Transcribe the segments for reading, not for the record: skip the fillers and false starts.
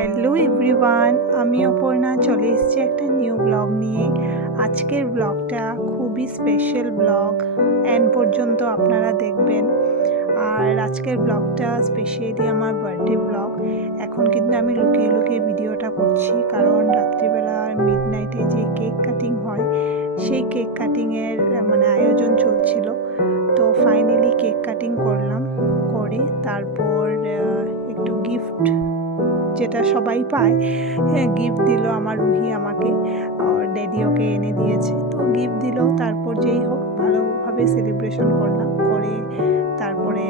Hello everyone, আমি অপর্ণা চলে এসেছি একটা নিউ ব্লগ নিয়ে। আজকের ব্লগটা খুবই স্পেশাল ব্লগ, এন্ড পর্যন্ত আপনারা দেখবেন। আর আজকের ব্লগটা স্পেশালি আমার বার্থডে ব্লগ। এখন কিন্তু আমি লুকিয়ে লুকিয়ে ভিডিওটা করছি, কারণ রাত্রিবেলা মিডনাইটে যে কেক কাটিং হয় সেই কেক কাটিংয়ের আয়োজন চলছিল। তো ফাইনালি কেক কাটিং করলাম, করে তারপর একটু গিফট যেটা সবাই পায়, গিফট দিল আমার রুহি আমাকে, আর ড্যাডি ওকে এনে দিয়েছে। তো গিফট দিল, তারপর যেই হোক ভালোভাবে সেলিব্রেশন করলাম, করে তারপরে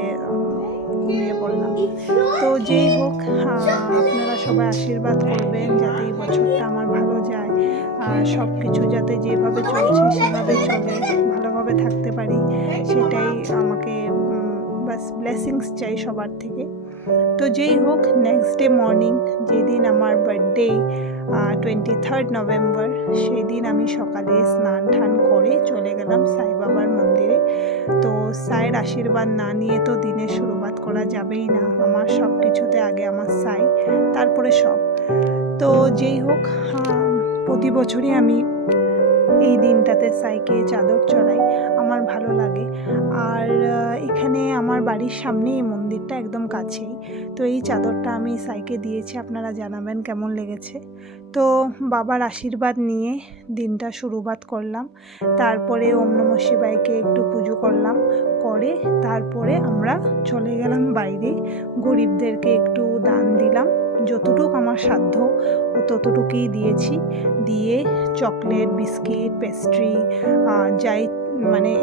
ঘুমিয়ে পড়লাম। তো যেই হোক, আপনারা সবাই আশীর্বাদ করবেন যাতে এই বছরটা আমার ভালো যায়, সব কিছু যাতে যেভাবে চলছে সেভাবে চলে, ভালোভাবে থাকতে পারি, সেটাই আমাকে বাস ব্লেসিংস চাই সবার থেকে। তো যেই হোক, নেক্সট ডে মর্নিং, যেদিন আমার বার্থডে 23 নভেম্বর, সেই দিন আমি সকালে স্নান টান করে চলে গেলাম সাই বাবার মন্দিরে। তো সাইয়ের আশীর্বাদ না নিয়ে তো দিনের শুরুয়াত করা যাবেই না। আমার সব কিছুতে আগে আমার সাই, তারপরে সব। তো যেই হোক, প্রতি বছরই আমি এই দিনটাতে সাইকে চাদর চড়াই, আমার ভালো লাগে। আর এখানে আমার বাড়ির সামনে এই মন্দিরটা একদম কাছেই। তো এই চাদরটা আমি সাইকে দিয়েছি, আপনারা জানাবেন কেমন লেগেছে। তো বাবার আশীর্বাদ নিয়ে দিনটা শুরুবাত করলাম। তারপরে ওম নমঃ শিবায়কে একটু পুজো করলাম, করে তারপরে আমরা চলে গেলাম বাইরে, গরিবদেরকে একটু দান দিলাম। যতটুকু আমার সাধ্য ততটুকুই দিয়েছি, দিয়ে চকলেট, বিস্কিট, পেস্ট্রি যাই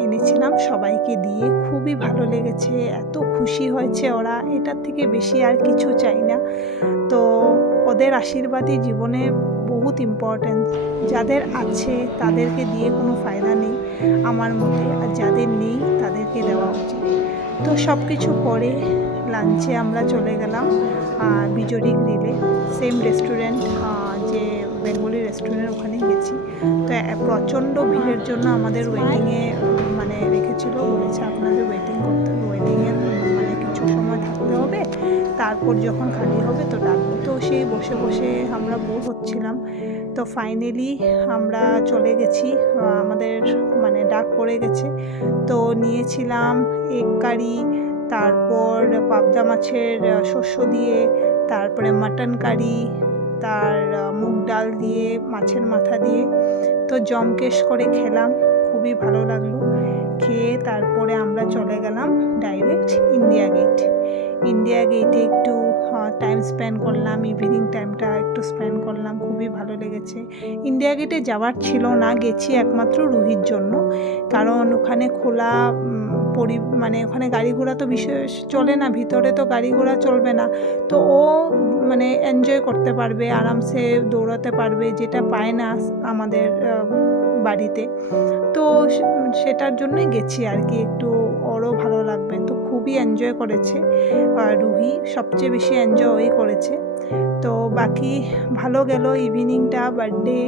এনেছিলাম সবাইকে দিয়ে খুবই ভালো লেগেছে, এত খুশি হয়েছে ওরা, এটার থেকে বেশি আর কিছু চাই না। তো ওদের আশীর্বাদই জীবনে বহুত ইম্পর্ট্যান্ট। যাদের আছে তাদেরকে দিয়ে কোনো ফায়দা নেই আমার মতে, আর যাদের নেই তাদেরকে দেওয়া উচিত। তো সব কিছু করে লাঞ্চে আমরা চলে গেলাম বিজরি গ্রিলে, সেম রেস্টুরেন্ট, যে বেঙ্গলি রেস্টুরেন্টের ওখানে গেছি। তো প্রচণ্ড ভিড়ের জন্য আমাদের ওয়েটিংয়ে রেখেছিল, বলেছে আপনাদের ওয়েটিংয়ে কিছু সময় থাকতে হবে, তারপর যখন খালি হবে তো ডাকবো। তো সেই বসে বসে আমরা বোর হচ্ছিলাম। তো ফাইনালি আমরা চলে গেছি, আমাদের ডাক পড়ে গেছে। তো নিয়েছিলাম এগ কারি, তারপর পাবদা মাছের শস্য দিয়ে, তারপরে মাটন কারি, তার মুগ ডাল দিয়ে, মাছের মাথা দিয়ে। তো জমকেশ করে খেলাম, খুবই ভালো লাগলো। খেয়ে তারপরে আমরা চলে গেলাম ডাইরেক্ট ইন্ডিয়া গেটে একটু টাইম স্পেন্ড করলাম, ইভিনিং টাইমটা একটু স্পেন্ড করলাম, খুবই ভালো লেগেছে। ইন্ডিয়া গেটে যাওয়ার ছিল না, গেছি একমাত্র রুহির জন্য, কারণ ওখানে খোলা ওখানে গাড়ি ঘোড়া তো বিশেষ চলে না, ভিতরে তো গাড়ি ঘোড়া চলবে না। তো ও এনজয় করতে পারবে, আরামসে দৌড়াতে পারবে, যেটা পায় না আমাদের বাড়িতে। তো সেটার জন্যই গেছি আর কি, একটু ওরও ভালো লাগবে। তো খুবই এনজয় করেছে, রুহি সবচেয়ে বেশি এনজয়ই করেছে। তো বাকি ভালো গেল ইভিনিংটা, বার্থডে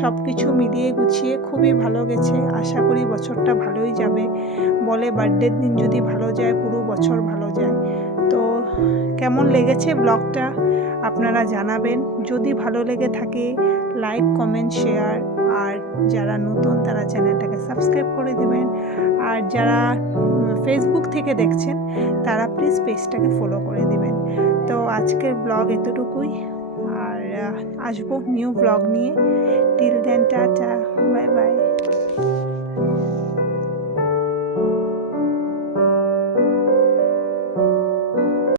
সব কিছু মিলিয়ে গুছিয়ে খুবই ভালো গেছে। আশা করি বছরটা ভালোই যাবে, বলে বার্থডের দিন যদি ভালো যায় পুরো বছর ভালো যায়। তো কেমন লেগেছে ব্লগটা আপনারা জানাবেন, যদি ভালো লেগে থাকে লাইক, কমেন্ট, শেয়ার, আর যারা নতুন তারা চ্যানেলটাকে সাবস্ক্রাইব করে দিবেন, আর যারা ফেসবুক থেকে দেখছেন তারা প্লিজ পেজটাকে ফলো করে দিবেন। তো আজকের ব্লগ এতটুকুই, আর আসবো নিউ ব্লগ নিয়ে। Till then, tata, bye by.